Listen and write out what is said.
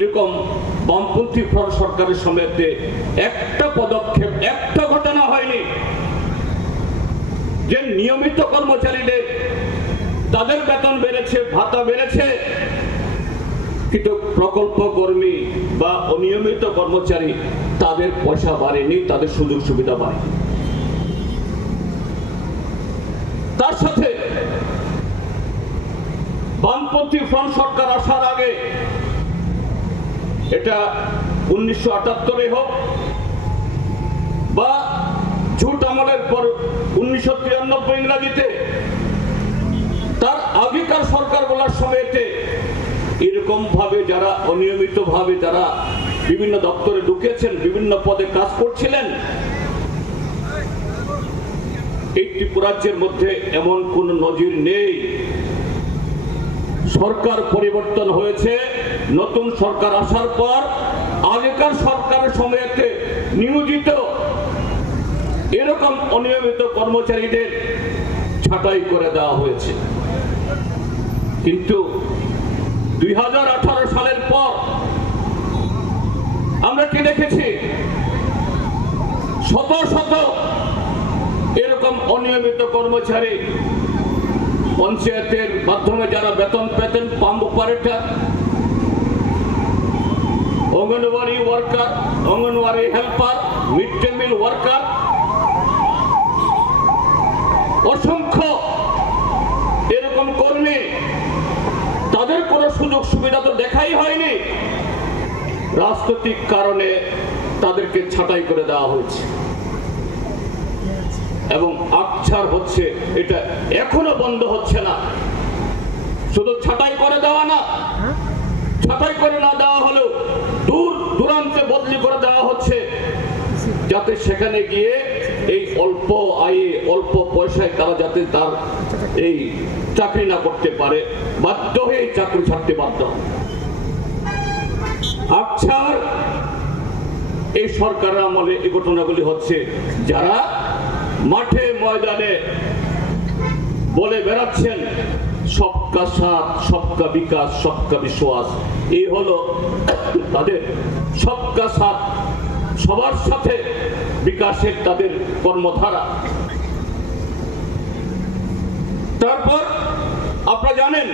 এরকম বামপন্থী ফ্রন্ট সরকারের সময়তে একটা পদক্ষেপ, একটা ঘটনা হয়নি যে নিয়মিত কর্মচারীদের তাদের বেতন বেড়েছে, ভাতা বেড়েছে, কিন্তু প্রকল্প কর্মী বা অনিয়মিত কর্মচারী তাদের পয়সা বাড়েনি, তাদের সুযোগ সুবিধা বাড়েনি। তার সাথে বামপন্থী ফ্রন্ট সরকার আসার আগে, এটা 1978 হোক বা ঝুট আমলের পর 1993 ইংরাজিতে, তার আগেকার সরকারগুলোর সময়তে এরকম ভাবে যারা অনিয়মিত ভাবে যারা বিভিন্ন দপ্তরে ঢুকেছেন, বিভিন্ন পদে কাজ করছিলেন, এই ত্রিপুরাজ্যের মধ্যে এমন কোন নজির নেই। সরকার পরিবর্তন হয়েছে, নতুন সরকার আসার পর আগেকার সরকারের সময়তে নিয়োজিত এরকম অনিয়মিত কর্মচারীদের ছাঁটাই করে দেওয়া হয়েছে। কিন্তু 2018 সালের পর আমরা কি দেখেছি? শত শত এরকম অনিয়মিত কর্মচারী পঞ্চায়েতের মাধ্যমে যারা বেতন পেতেন, pump operator, anganwadi worker, anganwadi helper, mid day meal worker, অসংখ্য এরকম কর্মী, তাদের কোনো সুযোগ সুবিধা তো দেখাই হয়নি। রাজনৈতিক কারণে তাদেরকে ছাঁটাই করে দেওয়া হয়েছে এবং আকছার হচ্ছে, এটা এখনো বন্ধ হচ্ছে না। শুধু ছাঁটাই করে দেওয়া না, ছাঁটাই করে না দেওয়া হলেও দূর দূরান্তে বদলি করে দেওয়া হচ্ছে, যাতে সেখানে গিয়ে এই অল্প আয়ে অল্প পয়সায় তারা যাতে তার এই চাকরি না করতে পারে, বাধ্য হয়ে চাকরি ছাড়তে বাধ্য। আকছার এই সরকারের আমলে এই ঘটনাগুলি হচ্ছে। যারা মাঠে ময়দানে বলে বেড়াচ্ছেন সবকা সাথ, সবকা বিকাশ, সবকা বিশ্বাস, এই হলো তাদের সবকা সাথ, সবার সাথে বিকাশের তাদের কর্মধারা। তারপর আপনারা জানেন